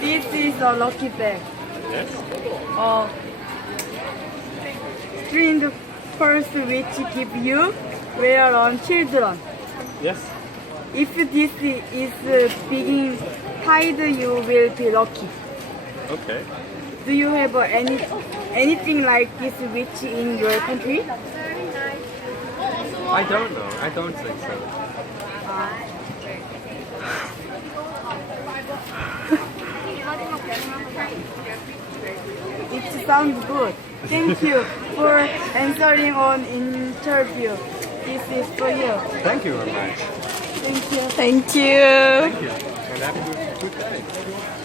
This is a lucky bag. Yes. String purse which give you wear on children. Yes. If this is being tied, you will be lucky. Okay. Do you have anything like this which in your country? I don't know. I don't think so. It sounds good. Thank you for answering on interview. This is for you. Thank you very much. Thank you. Thank you. Thank you. And have a good day.